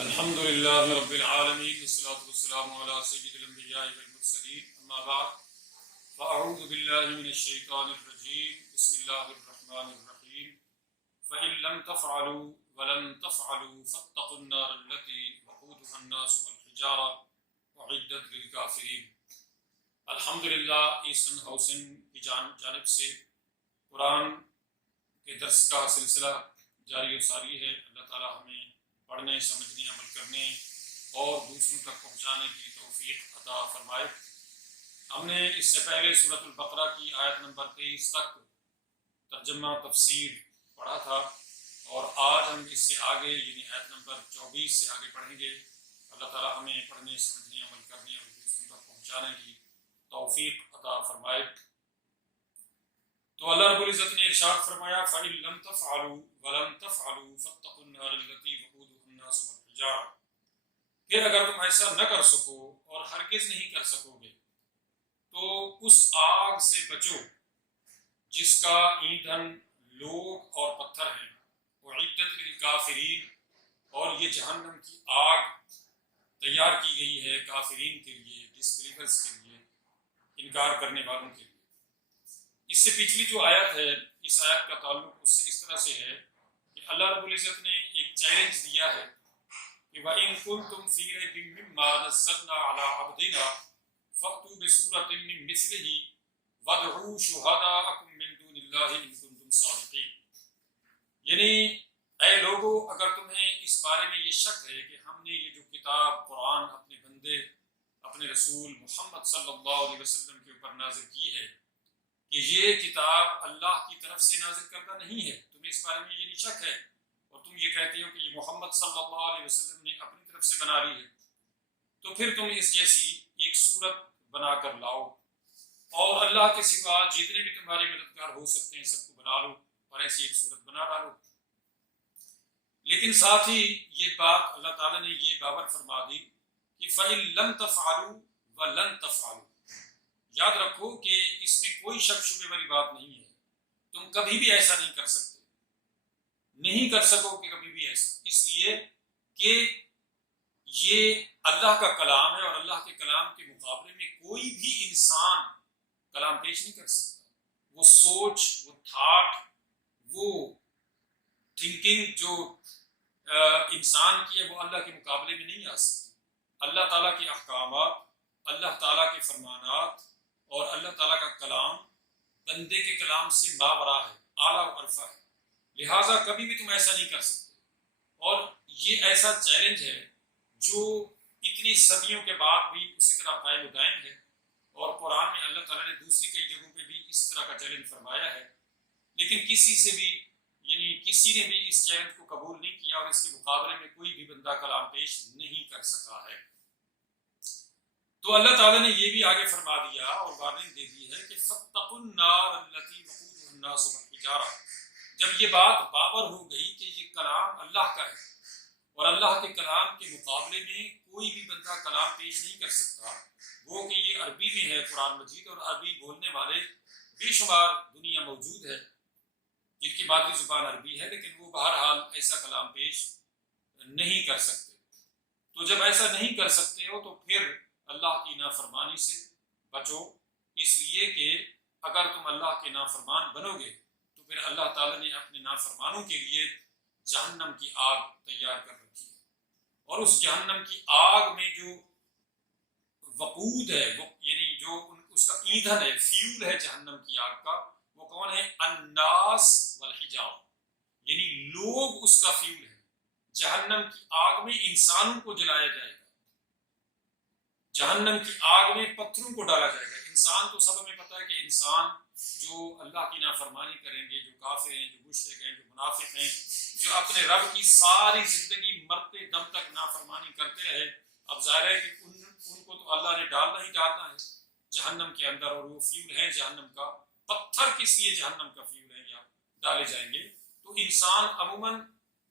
الحمد لله رب العالمين والصلاة والسلام على سيد الأنبياء والمرسلين أما بعد فأعوذ بالله من الشيطان الرجيم بسم الله الرحمن الرحيم فإن لم تفعلوا ولن تفعلوا فاتقوا النار التي وقودها الناس والحجارة أعدت للكافرين۔ الحمدللہ ایسٹرن ہاؤسنگ کی جانب سے قرآن کے درس کا سلسلہ جاری و ساری ہے۔ اللہ تعالی ہمیں پڑھنے، سمجھنے، عمل کرنے اور دوسروں تک پہنچانے کی توفیق عطا فرمائے۔ ہم نے اس سے پہلے سورۃ البقرہ کی آیت نمبر 23 تک ترجمہ تفسیر پڑھا تھا، اور آج ہم اس سے آگے یعنی آیت نمبر 24 سے آگے پڑھیں گے۔ اللہ تعالی ہمیں پڑھنے، سمجھنے، عمل کرنے اور دوسروں تک پہنچانے کی توفیق عطا فرمائے۔ تو اللہ رب العزت نے ارشاد فرمایا فَإِن لَمْ تَفْعَلُوا وَلَمْ تَفْعَلُوا فَاتَّقُوا النَّارَ الَّتِي وَقُودُهَا النَّاسُ وَالْحِجَارَةُ، پھر اگر تم ایسا نہ کر سکو اور ہرگز نہیں کر سکو گے تو اس آگ سے بچو جس کا ایندھن لوگ اور پتھر ہیں، وَعِدَّتْ لِلْكَافِرِينَ، اور یہ جہنم کی آگ تیار کی گئی ہے کافرین کے لیے، ڈسبلیورز کے لیے، انکار کرنے والوں کے لیے۔ اس سے پچھلی جو آیت ہے، اس آیت کا تعلق اس سے اس طرح سے ہے کہ اللہ رب العزت نے ایک چیلنج دیا ہے کہ وَإِن كُنتُمْ فِي رَيْبٍ مِّمَّا نَزَّلْنَا عَلَىٰ عَبْدِنَا فَأْتُوا بِسُورَةٍ مِّن مِّثْلِهِ وَادْعُوا شُهَدَاءَكُم مِّن دُونِ اللَّهِ إِن كُنتُمْ صَادِقِينَ، یعنی اے لوگو، اگر تمہیں اس بارے میں یہ شک ہے کہ ہم نے یہ جو کتاب قرآن اپنے بندے اپنے رسول محمد صلی اللہ علیہ وسلم کے اوپر نازل کی ہے کہ یہ کتاب اللہ کی طرف سے نازل کردہ نہیں ہے، تمہیں اس بارے میں یہ نہیں شک ہے، اور تم یہ کہتے ہو کہ یہ محمد صلی اللہ علیہ وسلم نے اپنی طرف سے بنا لی ہے، تو پھر تم اس جیسی ایک صورت بنا کر لاؤ، اور اللہ کے سوا جتنے بھی تمہارے مددگار ہو سکتے ہیں سب کو بنا لو اور ایسی ایک صورت بنا ڈالو۔ لیکن ساتھ ہی یہ بات اللہ تعالیٰ نے یہ باور فرما دی کہ فَإِن لَمْ تَفْعَلُوا وَلَن تَفْعَلُوا، یاد رکھو کہ اس میں کوئی شک شبے والی بات نہیں ہے، تم کبھی بھی ایسا نہیں کر سکتے، نہیں کر سکو کہ کبھی بھی ایسا، اس لیے کہ یہ اللہ کا کلام ہے، اور اللہ کے کلام کے مقابلے میں کوئی بھی انسان کلام پیش نہیں کر سکتا۔ وہ سوچ، وہ تھاٹ، وہ تھنکنگ جو انسان کی ہے وہ اللہ کے مقابلے میں نہیں آ سکتی۔ اللہ تعالیٰ کے احکامات، اللہ تعالیٰ کے فرمانات اور اللہ تعالیٰ کا کلام بندے کے کلام سے ماورا ہے، اعلیٰ و عرفہ ہے، لہٰذا کبھی بھی تم ایسا نہیں کر سکتے۔ اور یہ ایسا چیلنج ہے جو اتنی صدیوں کے بعد بھی اسی طرح قائم و دائم ہے، اور قرآن میں اللہ تعالیٰ نے دوسری کئی جگہوں پہ بھی اس طرح کا چیلنج فرمایا ہے، لیکن کسی نے بھی اس چیلنج کو قبول نہیں کیا، اور اس کے مقابلے میں کوئی بھی بندہ کلام پیش نہیں کر سکا ہے۔ تو اللہ تعالیٰ نے یہ بھی آگے فرما دیا اور وارننگ دے دی ہے کہ فَاتَّقُوا النَّارَ الَّتِي وَقُودُهَا النَّاسُ وَالْحِجَارَةُ، جب یہ بات باور ہو گئی کہ یہ کلام اللہ کا ہے اور اللہ کے کلام کے مقابلے میں کوئی بھی بندہ کلام پیش نہیں کر سکتا، وہ کہ یہ عربی میں ہے قرآن مجید، اور عربی بولنے والے بے شمار دنیا موجود ہے جن کی مادری زبان عربی ہے، لیکن وہ بہرحال ایسا کلام پیش نہیں کر سکتے۔ تو جب ایسا نہیں کر سکتے ہو تو پھر اللہ کی نافرمانی سے بچو، اس لیے کہ اگر تم اللہ کے نافرمان بنو گے تو پھر اللہ تعالیٰ نے اپنے نافرمانوں کے لیے جہنم کی آگ تیار کر رکھی ہے، اور اس جہنم کی آگ میں جو وقود ہے، یعنی جو اس کا ایندھن ہے، فیول ہے جہنم کی آگ کا، وہ کون ہے؟ الناس والحجارہ، یعنی لوگ اس کا فیول ہے۔ جہنم کی آگ میں انسانوں کو جلایا جائے گا، جہنم کی آگ میں پتھروں کو ڈالا جائے گا۔ انسان تو سب ہمیں پتہ ہے کہ انسان جو اللہ کی نافرمانی کریں گے، جو کافر ہیں، جو مشرک ہیں، جو منافق ہیں، جو اپنے رب کی ساری زندگی مرتے دم تک نافرمانی کرتے رہے، اب ظاہر ہے کہ ان کو تو اللہ نے ڈالنا ہی ڈالنا ہے جہنم کے اندر، اور وہ فیول ہے جہنم کا۔ پتھر کس لیے جہنم کا فیول ہے یا ڈالے جائیں گے؟ تو انسان عموماً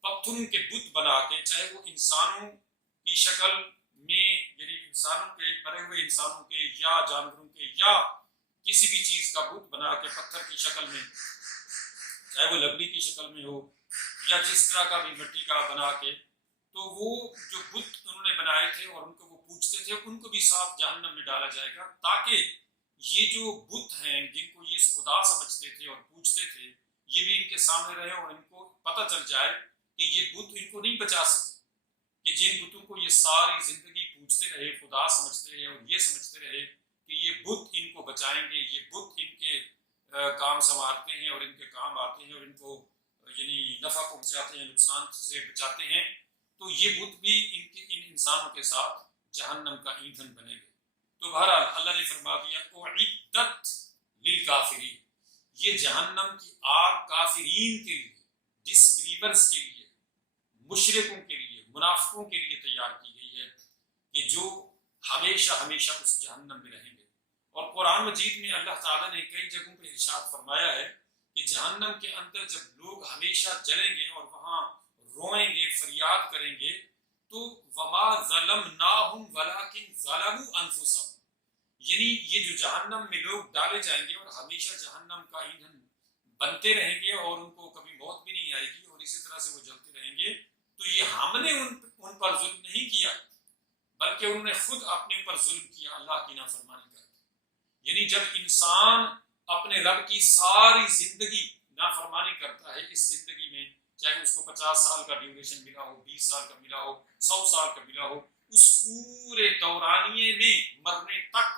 پتھروں کے بت بنا کے، چاہے وہ انسانوں کی شکل میں، یعنی انسانوں کے، مرے ہوئے انسانوں کے یا جانوروں کے، یا کسی بھی چیز کا بت بنا کے پتھر کی شکل میں، چاہے وہ لکڑی کی شکل میں ہو یا جس طرح کا بھی مٹی کا بنا کے تو وہ جو بت انہوں نے بنائے تھے اور ان کو وہ پوجتے تھے ان کو بھی ساتھ جہنم میں ڈالا جائے گا، تاکہ یہ جو بت ہیں جن کو یہ خدا سمجھتے تھے اور پوجتے تھے یہ بھی ان کے سامنے رہے اور ان کو پتہ چل جائے کہ یہ بت ان کو نہیں بچا سکتے، کہ جن بتوں کو یہ ساری زندگی پوجتے رہے، خدا سمجھتے رہے اور یہ سمجھتے رہے کہ یہ بت ان کو بچائیں گے، یہ بت ان کے کام سنوارتے ہیں اور ان کے کام آتے ہیں اور ان کو یعنی نفع پہنچاتے ہیں، نقصان سے بچاتے ہیں، تو یہ بت بھی ان انسانوں کے ساتھ جہنم کا ایندھن بنے گے۔ تو بہرحال اللہ نے فرما دیا اعدت للکافرین، یہ جہنم کی آگ کافرین کے لیے، ڈس بلیورز کے لیے، مشرکوں کے لیے، منافقوں کے لیے تیار کی گئی ہے کہ جو ہمیشہ ہمیشہ اس جہنم میں رہیں گے۔ اور قرآن مجید میں اللہ تعالیٰ نے کئی جگہوں پہ ارشاد فرمایا ہے کہ جہنم کے اندر جب لوگ ہمیشہ جلیں گے اور وہاں روئیں گے، فریاد کریں گے، تو وما ظلمناہم ولکن ظلموا انفسہم، یعنی یہ جو جہنم میں لوگ ڈالے جائیں گے اور ہمیشہ جہنم کا ایندھن بنتے رہیں گے اور ان کو کبھی موت بھی نہیں آئے گی اور اسی طرح سے وہ جلتے رہیں گے، تو یہ ہم نے ان پر ظلم نہیں کیا بلکہ انہوں نے خود اپنے اوپر ظلم کیا اللہ کی نافرمانی کر کے۔ یعنی جب انسان اپنے رب کی ساری زندگی نافرمانی کرتا ہے، اس زندگی میں چاہے اس کو 50 سال کا ڈیوریشن ملا ہو، 20 سال کا ملا ہو، 100 سال کا ملا ہو، اس پورے دورانیے میں مرنے تک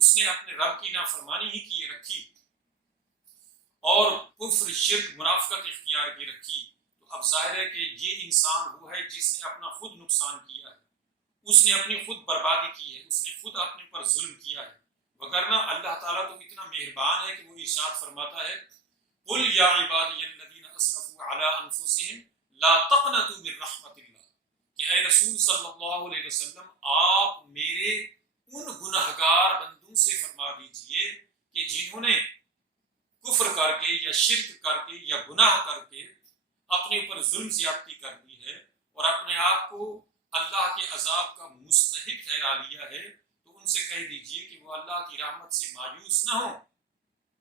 اس نے اپنے رب کی نافرمانی ہی کی رکھی اور کفر، شرک، منافقت اختیار کی رکھی، تو اب ظاہر ہے کہ یہ انسان وہ ہے جس نے اپنا خود نقصان کیا ہے، اس نے اپنی خود بربادی کی ہے، اس نے خود اپنے اوپر ظلم کیا ہے۔ وگرنہ اللہ تعالیٰ تو اتنا مہربان ہے کہ وہ ارشاد فرماتا ہے قل یا عبادی الذین اسرفوا علی انفسہم لا تقنطوا من رحمت اللہ، کہ اے رسول صلی اللہ علیہ وسلم آپ میرے ان گنہگار بندوں سے فرما دیجئے کہ جنہوں نے کفر کر کے یا شرک کر کے یا گناہ کر کے اپنے اوپر ظلم زیادتی کر دی ہے اور اپنے آپ کو اللہ کے عذاب کا مستحق ٹھہرا لیا ہے، تو ان سے کہہ دیجئے کہ وہ اللہ کی رحمت سے مایوس نہ ہوں،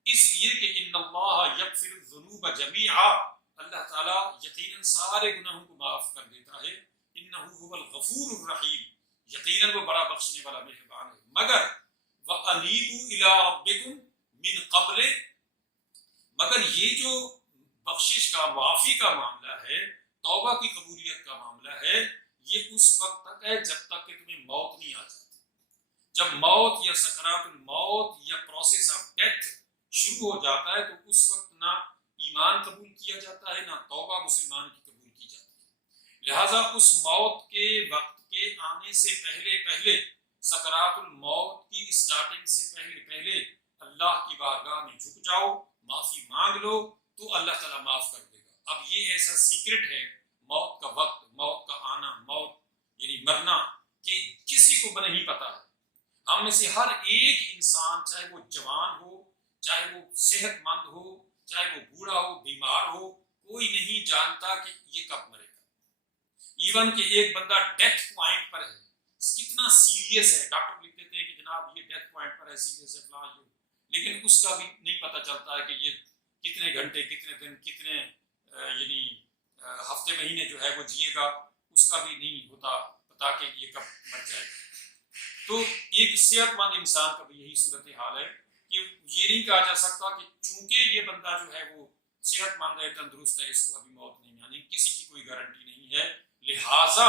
اس لیے کہ ان اللہ یغفر الذنوب جمیعا، اللہ تعالیٰ یقیناً سارے گناہوں کو معاف کر دیتا ہے، انہ هو الغفور الرحیم، یقیناً وہ بڑا بخشنے والا مہربان ہے، مگر وَأَنِيبُوا إِلَىٰ رَبِّكُمْ مِنْ قَبْلِ، مگر یہ جو بخشش کا، معافی کا معاملہ ہے، توبہ کی قبولیت کا معاملہ ہے، یہ اس وقت تک ہے جب تک کہ تمہیں موت نہیں آ جاتی۔ جب موت یا سکرات الموت یا پروسیس آف ڈیتھ شروع ہو جاتا ہے تو اس وقت نہ ایمان قبول کیا جاتا ہے، نہ توبہ مسلمان کی قبول کی جاتی ہے۔ لہٰذا اس موت کے وقت کے آنے سے پہلے پہلے، سکرات الموت کی اسٹارٹنگ سے پہلے پہلے اللہ کی بارگاہ میں جھک جاؤ، معافی مانگ لو، تو اللہ تعالیٰ معاف کر دے گا۔ اب یہ ایسا سیکرٹ ہے موت کا وقت، موت کا آنا، موت یعنی مرنا، کہ کسی کو نہیں پتا ہے۔ ہم میں سے ہر ایک انسان، چاہے وہ جوان ہو، چاہے وہ صحت مند ہو، چاہے وہ بوڑھا ہو، بیمار ہو، کوئی نہیں جانتا کہ یہ کب مرے گا۔ ایون کہ ایک بندہ ڈیتھ پوائنٹ پر ہے، کتنا سیریس ہے، ڈاکٹر لکھ دیتے ہیں کہ جناب یہ ڈیتھ پوائنٹ پر ہے، سیریس ہے، فلاں، لیکن اس کا بھی نہیں پتہ چلتا ہے کہ یہ کتنے گھنٹے، کتنے دن، کتنے یعنی ہفتے، مہینے جو ہے وہ جیے گا، اس کا بھی نہیں ہوتا پتا کہ یہ کب مر جائے گا۔ تو ایک صحت مند انسان کا بھی یہی صورتحال ہے کہ یہ نہیں کہا جا سکتا کہ چونکہ یہ بندہ جو ہے وہ صحت مند ہے، تندرست ہے، اس کو ابھی موت نہیں آنی، کسی کی کوئی گارنٹی نہیں ہے۔ لہٰذا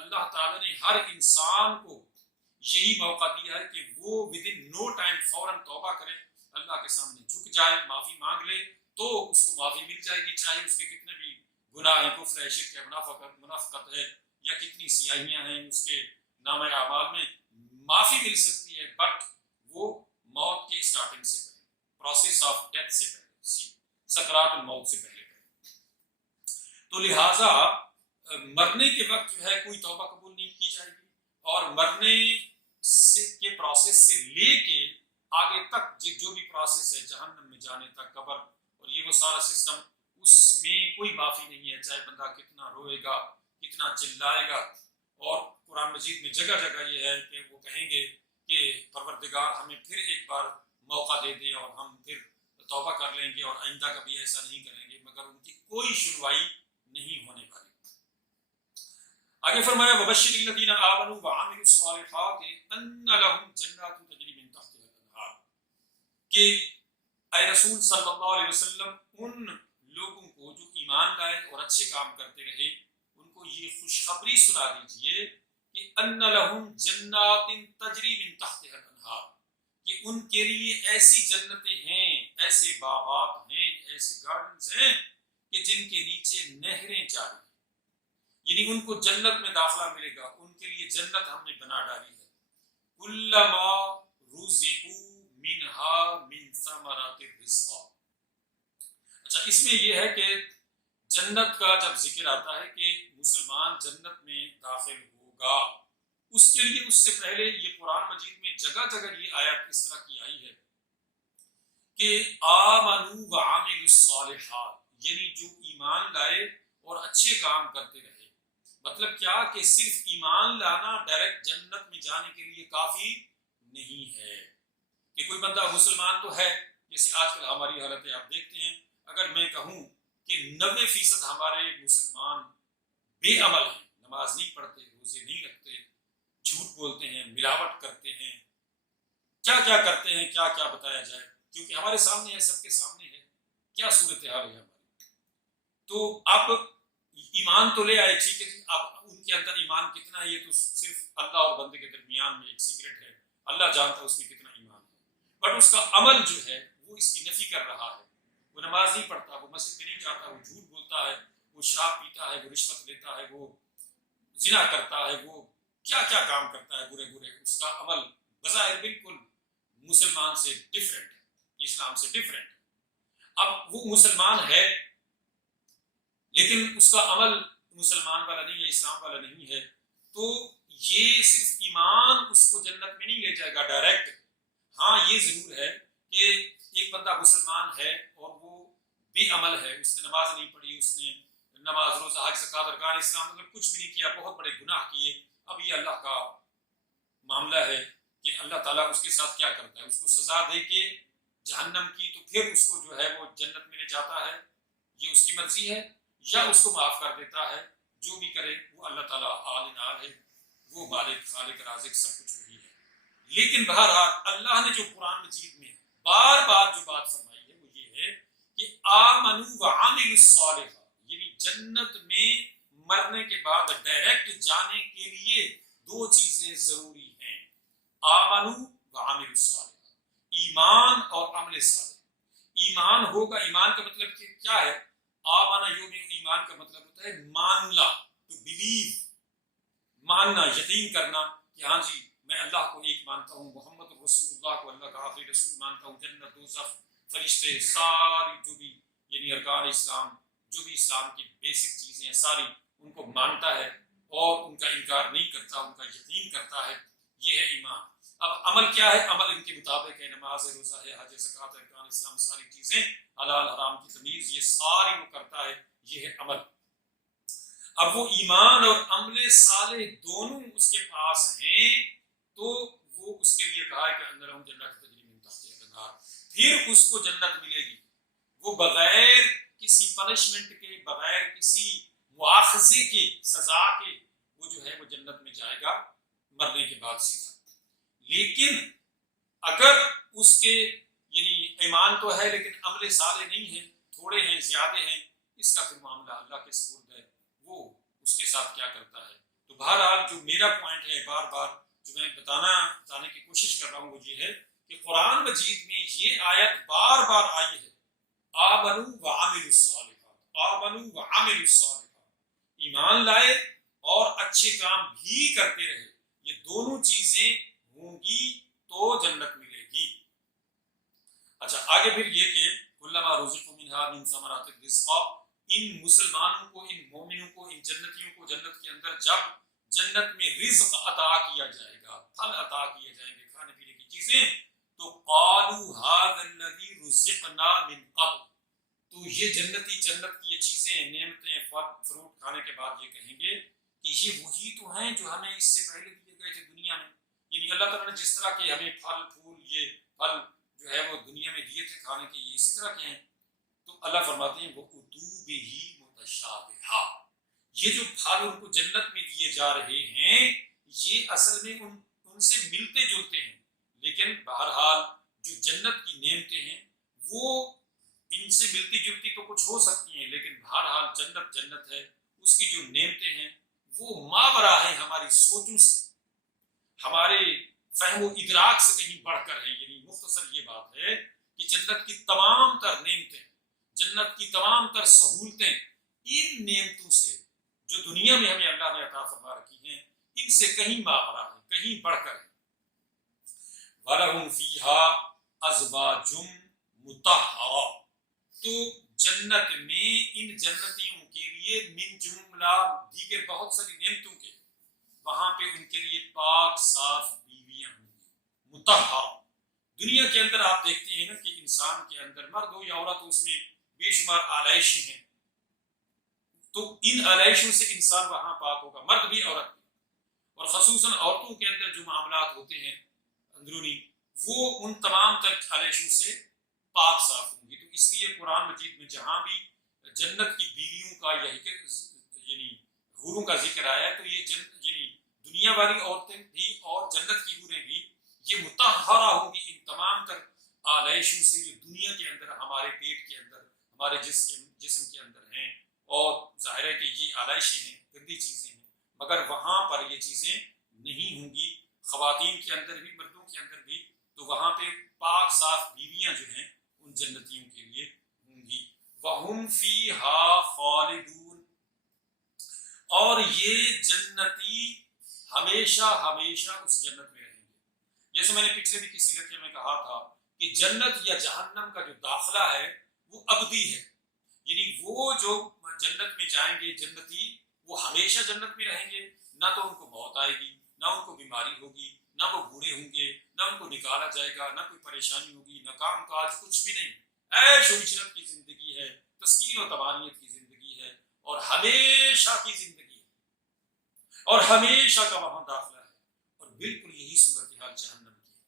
اللہ تعالیٰ نے ہر انسان کو یہی موقع دیا ہے کہ وہ ودن نو ٹائم فوراً توبہ کرے، اللہ کے سامنے جھک جائے، معافی مانگ لے، تو اس کو معافی مل جائے گی، چاہے اس کے کتنے بھی گناہ ہیں، کفر ہے، شرک ہے، منافقت ہے، یا کتنی سیاہیاں ہیں اس کے نامہ اعمال میں، معافی مل سکتی ہے، بٹ وہ موت کی اسٹارٹنگ سے پہلے، پروسیس آف ڈیتھ سے پہلے، سکرات الموت سے پہلے۔ تو لہٰذا مرنے کے وقت جو ہے کوئی توبہ قبول نہیں کی جائے گی، اور مرنے کے پروسیس سے لے کے آگے تک جو بھی پروسیس ہے جہنم میں جانے تک، قبر اور یہ وہ سارا سسٹم، اس میں کوئی معافی نہیں ہے، چاہے بندہ کتنا روئے گا، کتنا چلائے گا۔ اور قرآن مجید میں جگہ جگہ یہ ہے کہ وہ کہیں گے کہ پروردگار ہمیں پھر ایک بار موقع دے دے اور ہم پھر توبہ کر لیں گے اور آئندہ کبھی ایسا نہیں کریں گے، مگر ان کی کوئی سنوائی نہیں ہونے والی۔ آگے فرمایا وبشر الذین آمنوا وعملوا الصالحات ان لهم جنات تجری من تحتها الانہار، کہ اے رسول صلی اللہ علیہ وسلم ان لوگوں کو جو ایمان لائے اور اچھے کام کرتے رہے ان کو یہ خوشخبری سنا دیجئے کہ ان لهم جنات تجری من تحتها الانہار، کہ ان کے لیے ایسی جنتیں ہیں، ایسے باغات ہیں، ایسے گارڈنز ہیں کہ جن کے نیچے نہریں جاری ہیں، یعنی ان کو جنت میں داخلہ ملے گا، ان کے لیے جنت ہم نے بنا ڈالی ہے۔ کلما رزقوا منها من ثمرات الرزق، اچھا اس میں یہ ہے کہ جنت کا جب ذکر آتا ہے کہ مسلمان جنت میں داخل ہوگا، اس کے لیے اس سے پہلے یہ قرآن مجید میں جگہ جگہ یہ آیت اس طرح کی آئی ہے کہ آمنوا وعملوا الصالحات، یعنی جو ایمان لائے اور اچھے کام کرتے رہے۔ مطلب کیا کہ صرف ایمان لانا ڈائریکٹ جنت میں جانے کے لیے کافی نہیں ہے، کہ کوئی بندہ مسلمان تو ہے، جیسے آج کل ہماری حالت ہے، آپ دیکھتے ہیں اگر میں کہوں کہ 90% ہمارے مسلمان بے عمل ہیں، نماز نہیں پڑھتے، روزے نہیں رکھتے، جھوٹ بولتے ہیں، ملاوٹ کرتے ہیں، کیا کیا کرتے ہیں، کیا کیا بتایا جائے، کیونکہ ہمارے سامنے ہے، سب کے سامنے ہے کیا صورتحال ہے ہماری۔ تو اب ایمان تو لے آئے، ٹھیک ہے جی، اب ان کے اندر ایمان کتنا ہے یہ تو صرف اللہ اور بندے کے درمیان میں ایک سیکرٹ ہے، اللہ جانتا ہے اس میں کتنا ایمان ہے، بٹ اس کا عمل جو ہے وہ اس کی نفی کر رہا ہے، وہ نماز نہیں پڑھتا، وہ مسجد میں نہیں جاتا، وہ جھوٹ بولتا ہے، وہ شراب پیتا ہے، وہ رشوت لیتا ہے، وہ زنا کرتا ہے، وہ کیا کیا کام کرتا ہے برے برے، اس کا عمل بظاہر بالکل مسلمان سے ڈیفرنٹ ہے، اسلام سے ڈیفرنٹ ہے۔ اب وہ مسلمان ہے لیکن اس کا عمل مسلمان والا نہیں ہے، اسلام والا نہیں ہے، تو یہ صرف ایمان اس کو جنت میں نہیں لے جائے گا ڈائریکٹ۔ ہاں یہ ضرور ہے کہ ایک بندہ مسلمان ہے اور وہ بے عمل ہے، اس نے نماز نہیں پڑھی، اس نے نماز روزہ حج زکوٰۃ ارکان اسلام مطلب کچھ بھی نہیں کیا، بہت بڑے گناہ کیے، اب یہ اللہ کا معاملہ ہے کہ اللہ تعالیٰ اس کے ساتھ کیا کرتا ہے، اس کو سزا دے کے جہنم کی، تو پھر اس کو جو ہے وہ جنت میں لے جاتا ہے، یہ اس کی مرضی ہے، یا اس کو معاف کر دیتا ہے، جو بھی کرے وہ اللہ تعالیٰ عال نال ہے، وہ مالک خالق رازق سب کچھ وہی ہے۔ لیکن بہرحال اللہ نے جو قرآن مجید میں بار بار جو بات فرمائی ہے وہ یہ ہے کہ آمنوا وعملوا الصالحات، یعنی جنت میں مرنے کے بعد ڈائریکٹ جانے کے لیے دو چیزیں ضروری ہیں، آمنوا وعملوا الصالحات، ایمان اور عمل صالح۔ ایمان ہوگا، ایمان کا مطلب کیا ہے؟ آمنا یومن، ایمان کا مطلب ہوتا ہے ماننا، ٹو بلیو، ماننا، یقین کرنا کہ ہاں جی میں اللہ کو ایک مانتا ہوں، محمد رسول اللہ کو اللہ کا آخری رسول مانتا ہوں، جنت دوزخ فرشتے ساری جو بھی یعنی ارکان اسلام جو بھی اسلام کی بیسک چیزیں ہیں ساری ان کو مانتا ہے اور ان کا انکار نہیں کرتا، ان کا یقین کرتا ہے، یہ ہے ایمان۔ اب عمل کیا ہے؟ عمل ان کے مطابق ہے، نماز ہے، روزہ ہے، حج زکوٰۃ ارکان اسلام ساری چیزیں، حلال حرام کی تمیز، یہ ساری وہ کرتا ہے، یہ ہے عمل۔ اب وہ ایمان اور عمل صالح دونوں اس کے پاس ہیں تو وہ اس کے لیے کہا ہے کہ اندرہم جنات تجری من تحتہا الانہار، پھر اس کو جنت ملے گی، وہ بغیر کسی پنشمنٹ کے، بغیر کسی مواخذے کے، سزا کے، وہ جو ہے وہ جنت میں جائے گا مرنے کے بعد سیدھا۔ لیکن اگر اس کے یعنی ایمان تو ہے لیکن عمل صالح نہیں ہے، تھوڑے ہیں، زیادہ ہیں، اس کا پھر معاملہ اللہ کے سپرد ہے، وہ اس کے ساتھ کیا کرتا ہے۔ تو بہرحال جو میرا پوائنٹ ہے بار بار جو میں بتانے کی کوشش کر رہا ہوں وہ یہ ہے کہ قرآن مجید میں یہ آیت بار بار آئی ہے، آمنوا وعملوا الصالحات، آمنوا وعملوا الصالحات، ایمان لائے اور اچھے کام بھی کرتے رہے، یہ دونوں چیزیں ہوں گی تو جنت ملے گی۔ اچھا آگے پھر یہ کہ کلما رزقوا منها من ثمرات الرزق، ان مسلمانوں کو، ان مومنوں کو، ان جنتیوں کو جنت کے اندر جب جنت میں رزق عطا کیا جائے گا، پھل عطا کیے جائیں گے، کھانے پینے کی چیزیں، تو قالوا هذا الذي رزقنا من قبل، تو یہ جنتی جنت کی یہ چیزیں، نعمتیں، پھل فروٹ کھانے کے بعد یہ کہیں گے کہ یہ وہی تو ہیں جو ہمیں اس سے پہلے دیے گئے تھے دنیا میں، یعنی اللہ تعالیٰ نے جس طرح کے ہمیں پھل پھول، یہ پھل جو ہے وہ دنیا میں دیے تھے کھانے کے، یہ اسی طرح کے ہیں۔ تو اللہ فرماتے ہیں وہ اتو بہ متشابہا، یہ جو پھل ان کو جنت میں دیے جا رہے ہیں یہ اصل میں ان سے ملتے جلتے ہیں، لیکن بہرحال جو جنت کی نعمتیں ہیں وہ ان سے ملتی جلتی تو کچھ ہو سکتی ہیں، لیکن بہرحال جنت جنت ہے، اس کی جو نعمتیں ہیں وہ ماورا ہے ہماری سوچوں سے، ہمارے فہم و ادراک سے کہیں بڑھ کر ہیں۔ یعنی مختصر یہ بات ہے کہ جنت کی تمام تر نعمتیں، جنت کی تمام تر سہولتیں ان نعمتوں سے جو دنیا میں ہمیں اللہ نے عطا فرما رکھی ہیں ان سے کہیں ماورا ہے، کہیں بڑھ کر ہے۔ وَلَهُمْ فِيهَا أَزْوَاجٌ مُطَهَّرَةٌ، تو جنت میں ان جنتیوں کے لیے من جملہ دیگر بہت ساری نعمتوں کے وہاں پہ ان کے لیے پاک صاف بیویاں ہوں گی، مطہر۔ دنیا کے اندر آپ دیکھتے ہیں نا کہ انسان کے اندر مرد ہو یا عورت ہو اس میں بے شمار آلائشیں ہیں، تو ان آلائشوں سے انسان وہاں پاک ہوگا، مرد بھی عورت بھی، اور خصوصاً عورتوں کے اندر جو معاملات ہوتے ہیں اندرونی وہ ان تمام تر آلائشوں سے پاک صاف ہوں گی۔ تو اس لیے قرآن مجید میں جہاں بھی جنت کی بیویوں کا یعنی حوروں کا ذکر آیا ہے تو یہ یعنی دنیا والی عورتیں بھی اور جنت کی حوریں بھی یہ مطہرہ ہوں گی ان تمام تر آلائشوں سے جو دنیا کے اندر ہمارے پیٹ کے اندر ہمارے جسم کے اندر ہیں، اور ظاہر ہے کہ یہ آلائشیں ہیں، گندی چیزیں ہیں، مگر وہاں پر یہ چیزیں نہیں ہوں گی، خواتین کے اندر بھی مردوں کے اندر بھی، تو وہاں پہ پاک صاف بیویاں جو ہیں ان جنتیوں کے لیے ہوں گی۔ وَهُمْ فِيهَا خَالِدُونَ، اور یہ جنتی ہمیشہ ہمیشہ اس جنت میں رہیں گے۔ جیسے میں نے پچھلے بھی کسی لیکچر میں کہا تھا کہ جنت یا جہنم کا جو داخلہ ہے وہ ابدی ہے، یعنی وہ جو جنت میں جائیں گے جنتی وہ ہمیشہ جنت میں رہیں گے، نہ تو ان کو موت آئے گی، نہ ان کو بیماری ہوگی، نہ وہ بوڑھے ہوں گے، نہ ان کو نکالا جائے گا، نہ کوئی پریشانی ہوگی، نہ کام کاج، کچھ بھی نہیں، عیش و عشرت کی زندگی ہے، تسکین و طمانینت کی زندگی ہے، اور ہمیشہ کی زندگی ہے، اور ہمیشہ کا وہاں داخلہ ہے، اور بالکل یہی صورتحال جہنم کی ہے۔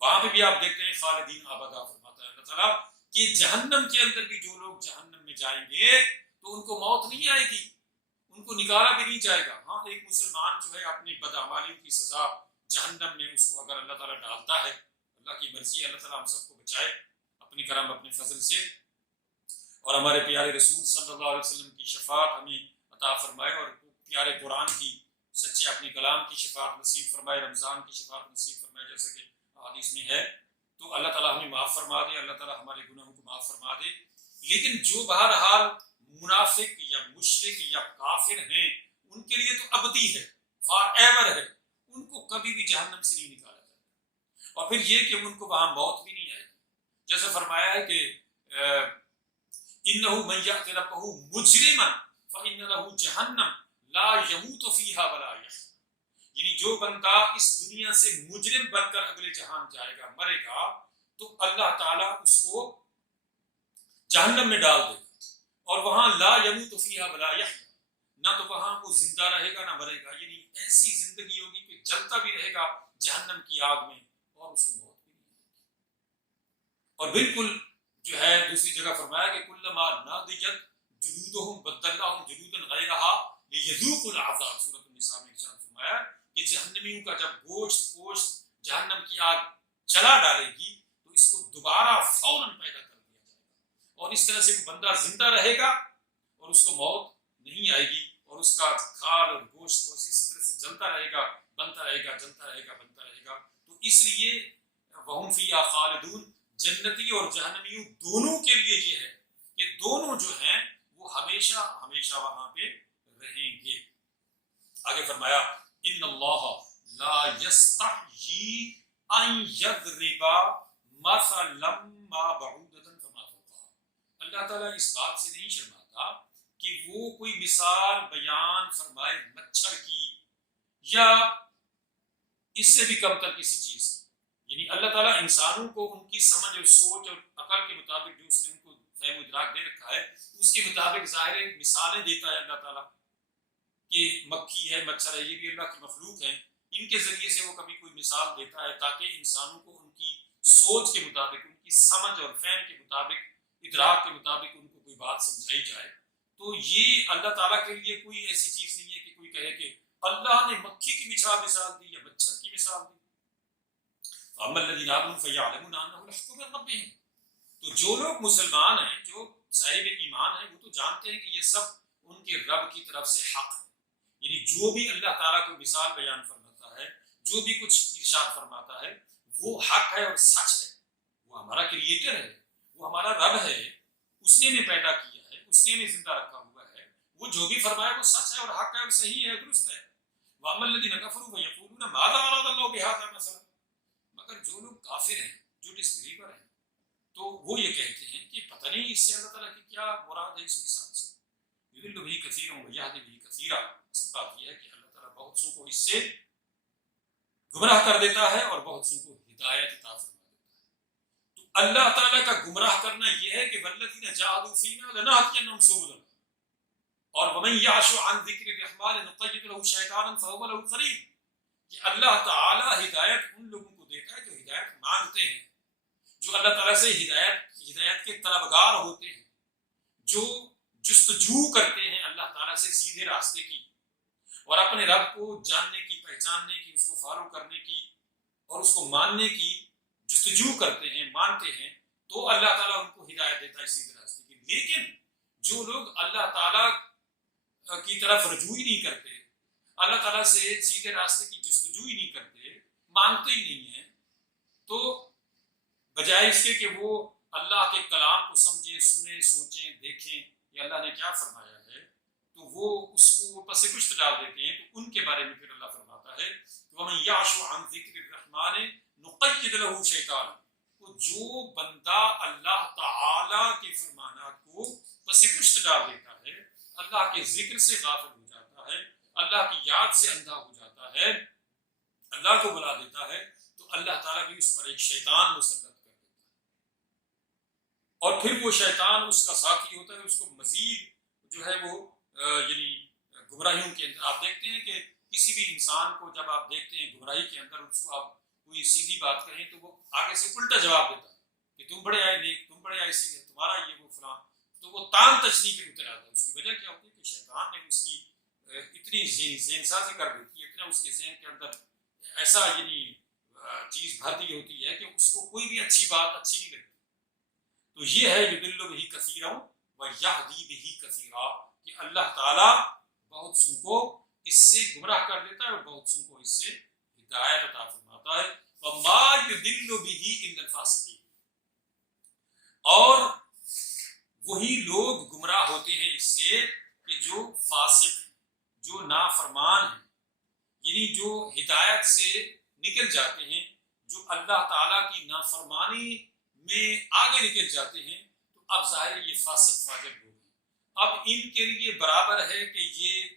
وہاں پہ بھی آپ دیکھتے ہیں خالدین ابدا فرماتا ہے اللہ تعالیٰ کہ جہنم کے اندر بھی جو لوگ جہنم میں جائیں گے تو ان کو موت نہیں آئے گی، ان کو نکالا بھی نہیں جائے گا۔ ہاں ایک مسلمان جو ہے اپنی بدعمالیوں کی سزا جہنم میں اس کو اگر اللہ تعالیٰ ڈالتا ہے، اللہ کی مرضی ہے، اللہ تعالیٰ ہم سب کو بچائے اپنی کرم اپنے فضل سے، اور ہمارے پیارے رسول صلی اللہ علیہ وسلم کی شفاعت ہمیں عطا فرمائے، اور پیارے قرآن کی سچے اپنے کلام کی شفاعت نصیب فرمائے، رمضان کی شفاعت نصیب فرمائے جیسا کہ حدیث میں ہے۔ تو اللہ تعالیٰ ہمیں معاف فرما دے، اللہ تعالیٰ ہمارے گناہوں کو معاف فرما دے۔ لیکن جو بہرحال منافق یا مشرک یا کافر ہیں ان کے لیے تو ابدی ہے، فار ایور ہے، ان کو کبھی بھی جہنم سے نہیں نکالا جائے، اور پھر یہ کہ ان کو وہاں موت بھی نہیں آئے گی۔ جیسے فرمایا ہے کہ انہ من یأت ربہ مجرما فإن لہ جہنم لا یموت فیہا ولا یحیا، یعنی جو بندہ اس دنیا سے مجرم بن کر اگلے جہان جائے گا، مرے گا، تو اللہ تعالیٰ اس کو جہنم میں ڈال دے گا، اور وہاں لا یموت فیہا ولا یحیا، نہ تو وہاں وہ زندہ رہے گا نہ مرے گا، یعنی ایسی زندگی ہوگی کہ جلتا بھی رہے گا جہنم کی آگ میں اور اس کو موت بھی نہیں آئے گی۔ اور بالکل جو ہے دوسری جگہ فرمایا کہ کلما نضجت جلودہم بدلناہم جلودا غیرہا لیذوقوا العذاب، سورۃ النساء میں ارشاد فرمایا کہ جہنمیوں کا جب گوشت جہنم کی آگ جلا ڈالے گی تو اس کو دوبارہ فوراً پیدا کر دیا جائے گا، اور اس طرح سے وہ بندہ زندہ رہے گا اور اس کو موت نہیں آئے گی، اور اس کا کھال اور گوشت اسی طرح سے جلتا رہے گا، بنتا رہے گا، جلتا رہے گا، بنتا رہے گا۔ تو اس لیے وہم فیہا خالدون، جنتی اور جہنمیوں دونوں کے لیے یہ ہے کہ دونوں جو ہیں وہ ہمیشہ ہمیشہ وہاں پہ رہیں گے۔ آگے فرمایا ان اللہ لا یستحیی ان یضرب مثلا ما بعودۃ فما فوقہا، اللہ تعالیٰ اس بات سے نہیں شرماتا کہ وہ کوئی مثال بیان فرمائے مچھر کی یا اس سے بھی کم تر کسی چیز کی، یعنی اللہ تعالیٰ انسانوں کو ان کی سمجھ اور سوچ اور عقل کے مطابق جو اس نے ان کو فہم و ادراک دے رکھا ہے اس کے مطابق ظاہر مثالیں دیتا ہے اللہ تعالیٰ، کہ مکھی ہے، مچھر ہے، یہ بھی اللہ کی مخلوق ہیں، ان کے ذریعے سے وہ کبھی کوئی مثال دیتا ہے تاکہ انسانوں کو ان کی سوچ کے مطابق، ان کی سمجھ اور فہم کے مطابق، ادراک کے مطابق ان کو کوئی بات سمجھائی جائے۔ تو یہ اللہ تعالیٰ کے لیے کوئی ایسی چیز نہیں ہے کہ کوئی کہے کہ اللہ نے مکھی کی مثال دی یا مچھر کی مثال دی. فَأَمَّا الَّذِينَ آمَنُوا فَيَعْلَمُونَ أَنَّهُ الْحَقُّ مِن رَّبِّهِمْ. تو جو لوگ مسلمان ہیں، جو صاحب ایمان ہیں، وہ تو جانتے ہیں کہ یہ سب ان کے رب کی طرف سے حق ہے. یعنی جو بھی اللہ تعالیٰ کو مثال بیان فرماتا ہے، جو بھی کچھ ارشاد فرماتا ہے، وہ حق ہے اور سچ ہے. وہ ہمارا کریٹر ہے، وہ ہمارا رب ہے، اس نے ہمیں پیدا کیا ہے، اس نے ہمیں زندہ رکھا ہوا ہے. وہ جو بھی فرمایا وہ سچ ہے اور حق ہے اور صحیح ہے، درست ہے. وَأَمَّا الَّذِينَ كَفَرُوا فَيَقُولُونَ مَاذَا أَرَادَ اللَّهُ بِهَذَا مَثَلًا. مگر جو لوگ کافر ہیں، جو ڈسبلیور ہیں، تو وہ یہ کہتے ہیں کہ پتہ نہیں اس سے اللہ تعالیٰ کی کیا مراد ہے اس مثال سے. یضل به کثیرا ویہدی به کثیرا. اصل بات یہ ہے کہ اللہ تعالیٰ بہت سو کو اس سے گمراہ کر دیتا ہے اور بہت سو کو ہدایت عطا فرما دیتا ہے. تو اللہ تعالیٰ کا گمراہ کرنا یہ ہے کہ والذین جاہدوا فینا لنہدینہم سبلنا، اور ومن یعش عن ذکر الرحمن نقید له شیطانا فهو له قرین. کہ اللہ تعالیٰ ہدایت ان لوگوں کو دیتا ہے جو ہدایت مانگتے ہیں، جو اللہ تعالیٰ سے ہدایت کے طلبگار ہوتے ہیں، جو جستجو کرتے ہیں اللہ تعالیٰ سے سیدھے راستے کی اور اپنے رب کو جاننے کی، پہچاننے کی، اس کو فالو کرنے کی اور اس کو ماننے کی جستجو کرتے ہیں، مانتے ہیں، تو اللہ تعالیٰ ان کو ہدایت دیتا ہے سیدھے راستے کی. لیکن جو لوگ اللہ تعالیٰ کی طرف رجوع ہی نہیں کرتے، اللہ تعالیٰ سے سیدھے راستے کی جستجو ہی نہیں کرتے، مانگتے ہی نہیں ہیں، تو بجائے اس کے کہ وہ اللہ کے کلام کو سمجھیں، سنیں، سوچیں، دیکھیں کہ اللہ نے کیا فرمایا ہے، تو وہ اس کو پس پشت ڈال دیتے ہیں. تو ان کے بارے میں پھر اللہ فرماتا ہے وَمَن يَعْشُ عَن ذِكْرِ الرَّحْمَنِ نُقَيِّضْ لَهُ شَيْطَانًا. تو جو بندہ اللہ تعالیٰ کے فرمانات کو پس پشت ڈال دیتا ہے، اللہ کے ذکر سے غافل ہو جاتا ہے، اللہ کی یاد سے اندھا ہو جاتا ہے، اللہ کو بلا دیتا ہے، تو اللہ تعالیٰ بھی اس پر ایک شیطان مسلط کر دیتا ہے. اور پھر وہ شیطان اس کا ساتھی ہوتا ہے، اس کو مزید جو ہے وہ یعنی گمراہیوں کے اندر. آپ دیکھتے ہیں کہ کسی بھی انسان کو جب آپ دیکھتے ہیں گمراہی کے اندر، اس کو آپ کوئی سیدھی بات کہیں تو وہ آگے سے الٹا جواب دیتا ہے کہ تم بڑے آئے نیک، تم بڑے آئے سیدھے، تمہارا یہ وہ فلاں. تو وہ تان تشنیع پہ اتر آتا ہے. اس کی وجہ کیا ہوتی ہے کہ شیطان نے اس کی اتنی ذہن سازی کر دیتی ہے، اتنا اس کے ذہن کے اندر ایسا یعنی چیز بھر دی ہوتی ہے کہ اس کو کوئی بھی اچھی بات اچھی نہیں لگتی. تو یہ ہے یضل بہ کثیرا ویہدی بہ کثیرا، کہ اللہ تعالیٰ بہت سو کو اس سے گمراہ کر دیتا ہے اور بہت سو کو اس سے ہدایت عطا فرماتا ہے. وما یضل بہ الا الفاسقین. اور وہی لوگ گمراہ ہوتے ہیں اس سے کہ جو فاسق ہیں، جو نافرمان ہیں، یعنی جو ہدایت سے نکل جاتے ہیں، جو اللہ تعالیٰ کی نافرمانی میں آگے نکل جاتے ہیں. تو اب ظاہر یہ فاسق فاجر لوگ ہیں. اب ان کے لیے برابر ہے کہ یہ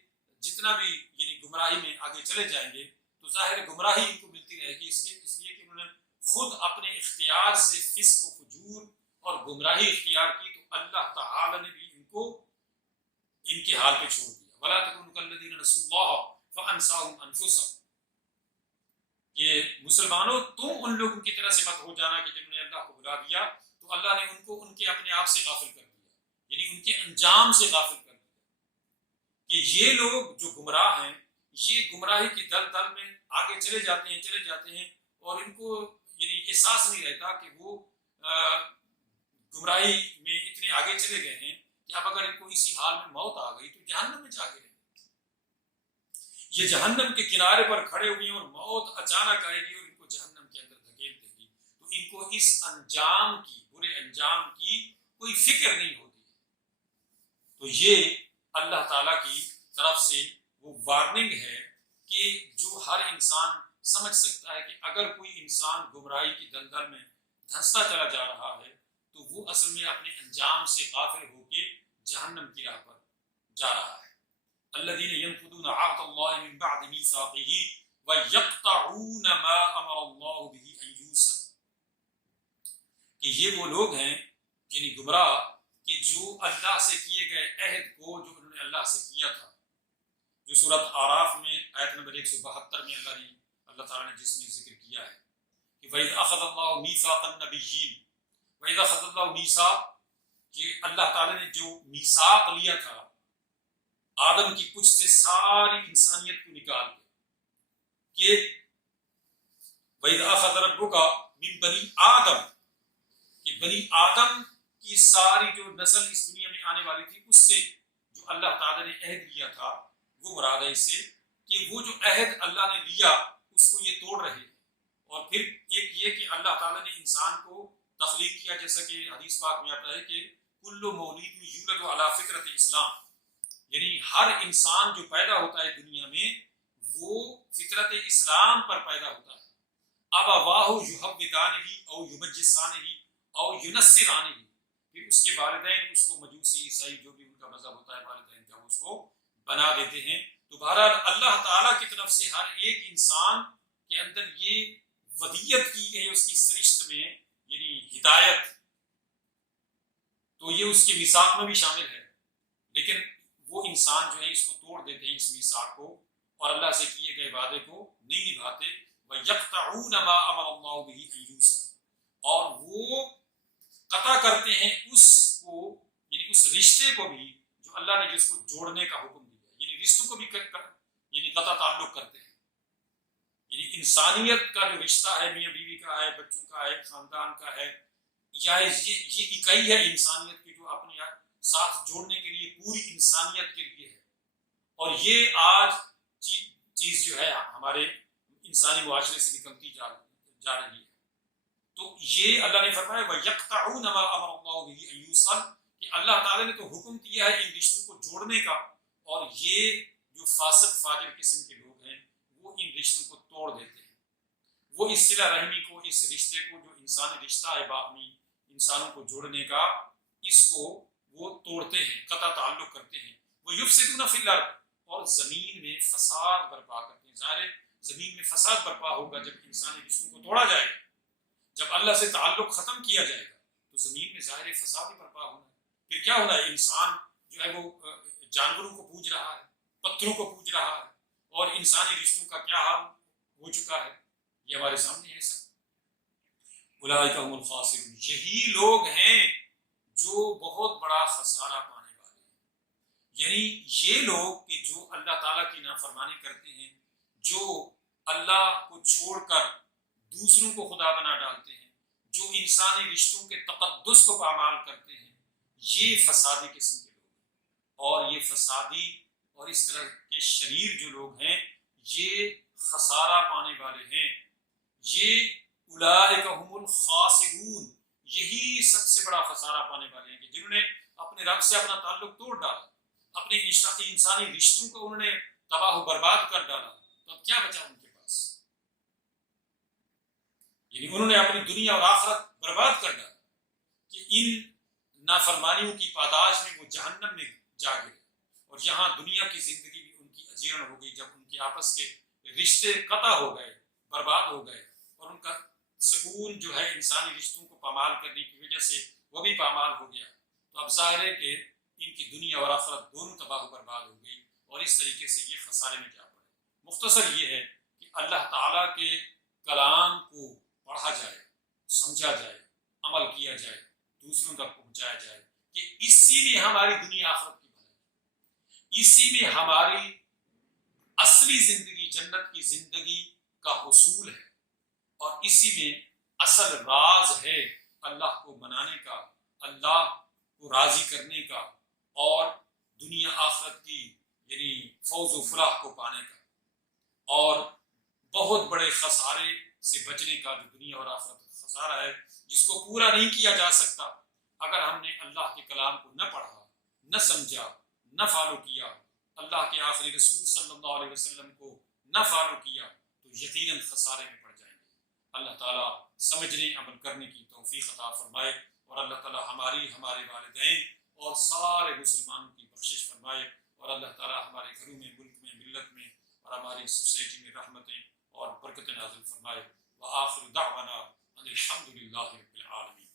جتنا بھی یعنی گمراہی میں آگے چلے جائیں گے تو ظاہر گمراہی ان کو ملتی رہے گی، اس لیے کہ انہوں نے خود اپنے اختیار سے فسق و فجور اور گمراہی اختیار کی، تو اللہ تعالی نے بھی ان کو ان کے حال پہ چھوڑ دیا. وَلَا تَكُونُوا كَالَّذِينَ نَسُوا اللَّهَ فَأَنسَاهُمْ أَنفُسَهُمْ. یہ مسلمانوں تم ان لوگوں کی طرح سے مت ہو جانا کہ جنہوں نے اللہ کو بلا دیا تو اللہ نے ان کو ان کے اپنے آپ سے غافل کر دیا، یعنی ان کے انجام سے غافل کر دیا. کہ یہ لوگ جو گمراہ ہیں، یہ گمراہی کی دل دل میں آگے چلے جاتے ہیں اور ان کو یعنی احساس نہیں رہتا کہ وہ گمراہی میں اتنے آگے چلے گئے ہیں کہ اب اگر ان کو اسی حال میں موت آ گئی تو جہنم میں جا کے رہیں. یہ جہنم کے کنارے پر کھڑے ہوئے ہیں اور موت اچانک آئے گی اور ان کو جہنم کے اندر دھکیل دے گی، تو ان کو اس انجام کی، برے انجام کی کوئی فکر نہیں ہوتی. تو یہ اللہ تعالیٰ کی طرف سے وہ وارننگ ہے کہ جو ہر انسان سمجھ سکتا ہے کہ اگر کوئی انسان گمراہی کی دلدل میں دھنستا چلا جا رہا ہے تو وہ اصل میں اپنے انجام سے غافل ہو کے جہنم کی راہ پر جا رہا ہے. الذين ينقضون عهد الله من بعد ميثاقه ويقطعون ما امر الله به ان يوصل. کہ یہ وہ لوگ ہیں یعنی گمراہ کہ جو اللہ سے کیے گئے عہد کو جو انہوں نے اللہ سے کیا تھا، جو سورۃ اعراف میں آیت نمبر 172 میں اللہ تعالیٰ نے جس میں ذکر کیا ہے کہ وَإِذْ أَخَذَ اللَّهُ مِيثَاقَ النَّبِيِّينَ وَإِذْ أَخَذَ اللَّهُ مِيثَاق، کہ اللہ تعالیٰ نے جو میثاق لیا تھا آدم کی پشت سے ساری انسانیت کو نکال کے کہ وَإِذْ أَخَذَ رَبُّكَ مِنْ بَنِي آدم، کہ بنی آدم کی ساری جو نسل اس دنیا میں آنے والی تھی اس سے جو اللہ تعالیٰ نے عہد لیا تھا وہ مراد ہے اس سے کہ وہ جو عہد اللہ نے لیا اس کو یہ توڑ رہے ہیں۔ اور پھر ایک یہ کہ اللہ تعالیٰ نے انسان کو تخلیق کیا، جیسا کہ حدیث پاک میں آتا ہے کہ کل مولود یولد علی فطرت اسلام، یعنی ہر انسان جو پیدا ہوتا ہے دنیا میں وہ فطرت اسلام پر پیدا ہوتا ہے۔ ابواہ یحودانہ او یمجسانہ او ینصرانہ، پھر اس کے والدین اس کو مجوسی عیسائی جو بھی ان کا مذہب ہوتا ہے والدین کا اس کو بنا دیتے ہیں۔ تو بہرحال اللہ تعالیٰ کی طرف سے ہر ایک انسان کے اندر یہ ودیت کی گئی اس کی سرشت میں، یعنی ہدایت، تو یہ اس کے میثاق میں بھی شامل ہے، لیکن وہ انسان جو ہے اس کو توڑ دیتے ہیں اس میثاق کو، اور اللہ سے کیے گئے وعدے کو نہیں نبھاتے۔ وَيَقْطَعُونَ مَا أَمَرَ اللَّهُ بِهِ أَن يُوصَلَ، اور وہ قطع کرتے ہیں اس کو، یعنی اس رشتے کو بھی جو اللہ نے جس کو جوڑنے کا حکم دیا، یعنی رشتوں کو بھی یعنی قطع تعلق کرتے ہیں۔ یعنی انسانیت کا جو رشتہ ہے، میاں بیوی کا ہے، بچوں کا ہے، خاندان کا ہے، یا یہ اکائی ہے انسانیت کی جو اپنے ساتھ جوڑنے کے لیے پوری انسانیت کے لیے ہے، اور یہ آج چیز جو ہے ہمارے انسانی معاشرے سے نکلتی جا رہی ہے۔ تو یہ اللہ نے فرمایا وَيَقْطَعُونَ مَا أَمَرَ اللَّهُ بِهِ أَن يُوصَلَ، کہ اللہ تعالیٰ نے تو حکم دیا ہے ان رشتوں کو جوڑنے کا، اور یہ جو فاسق فاجر قسم کے لوگ ہیں وہ ان رشتوں کو توڑ دیتے ہیں۔ وہ اس صلہ رحمی کو، اس رشتے کو جو انسانی رشتہ ہے باہمی انسانوں کو جوڑنے کا، اس کو وہ توڑتے ہیں، قطع تعلق کرتے ہیں۔ وہ یفسدون فی الارض، اور زمین میں فساد برپا کرتے ہیں۔ ظاہر ہے زمین میں فساد برپا ہوگا جب انسانی رشتوں کو توڑا جائے گا، جب اللہ سے تعلق ختم کیا جائے گا تو زمین میں ظاہر فساد ہی برپا ہونا ہے۔ پھر کیا ہونا ہے؟ انسان جو ہے وہ جانوروں کو پوج رہا ہے، پتھروں کو پوج رہا ہے، اور انسانی رشتوں کا کیا حال ہو چکا ہے یہ ہمارے سامنے ہے سب۔ اولئک هم الخاسرون، یہی لوگ ہیں جو بہت بڑا خسارہ پانے والے ہیں۔ یعنی یہ لوگ کہ جو اللہ تعالیٰ کی نافرمانی کرتے ہیں، جو اللہ کو چھوڑ کر دوسروں کو خدا بنا ڈالتے ہیں، جو انسانی رشتوں کے تقدس کو پامال کرتے ہیں، یہ فسادی قسم کے لوگ ہیں۔ اور یہ فسادی اور اس طرح کے شریر جو لوگ ہیں یہ خسارہ پانے والے ہیں۔ یہ اولئک هم الخاسرون، یہی سب سے بڑا خسارہ پانے والے ہیں کہ جنہوں نے اپنے رب سے اپنا تعلق توڑ ڈالا، اپنے انسانی رشتوں کو انہوں نے تباہ و برباد کر ڈالا، تو اب کیا بچا ان کے پاس؟ یعنی انہوں نے اپنی دنیا اور آخرت برباد کر ڈالا کہ ان نافرمانیوں کی پاداش میں وہ جہنم میں جا گئے، اور یہاں دنیا کی زندگی بھی ان کی اجیرن ہو گئی جب ان کے آپس کے رشتے قطع ہو گئے، برباد ہو گئے، اور ان کا سکون جو ہے انسانی رشتوں کو پامال کرنے کی وجہ سے وہ بھی پامال ہو گیا۔ تو اب ظاہر ہے کہ ان کی دنیا اور آخرت دونوں تباہ و برباد ہو گئی، اور اس طریقے سے یہ خسارے میں جا پڑے۔ مختصر یہ ہے کہ اللہ تعالیٰ کے کلام کو پڑھا جائے، سمجھا جائے، عمل کیا جائے، دوسروں تک پہنچایا جائے، کہ اسی میں ہماری دنیا آخرت کی بھلائی، اسی میں ہماری اصلی زندگی، جنت کی زندگی کا حصول ہے، اور اسی میں اصل راز ہے اللہ کو منانے کا، اللہ کو راضی کرنے کا، اور دنیا آخرت کی یعنی فوز و فلاح کو پانے کا، اور بہت بڑے خسارے سے بچنے کا جو دنیا اور آخرت کا خسارہ ہے، جس کو پورا نہیں کیا جا سکتا اگر ہم نے اللہ کے کلام کو نہ پڑھا، نہ سمجھا، نہ فالو کیا، اللہ کے آخری رسول صلی اللہ علیہ وسلم کو نہ فالو کیا، تو یقیناً خسارے میں پڑ جائیں گے۔ اللہ تعالیٰ سمجھنے عمل کرنے کی توفیق عطا فرمائے، اور اللہ تعالیٰ ہمارے والدین اور سارے مسلمانوں کی بخشش فرمائے، اور اللہ تعالیٰ ہمارے گھروں میں، ملک میں، ملت میں اور ہماری سوسائٹی میں رحمتیں اور برکتیں نازل فرمائے۔ وآخر دعوانا ان الحمد للہ رب العالمین۔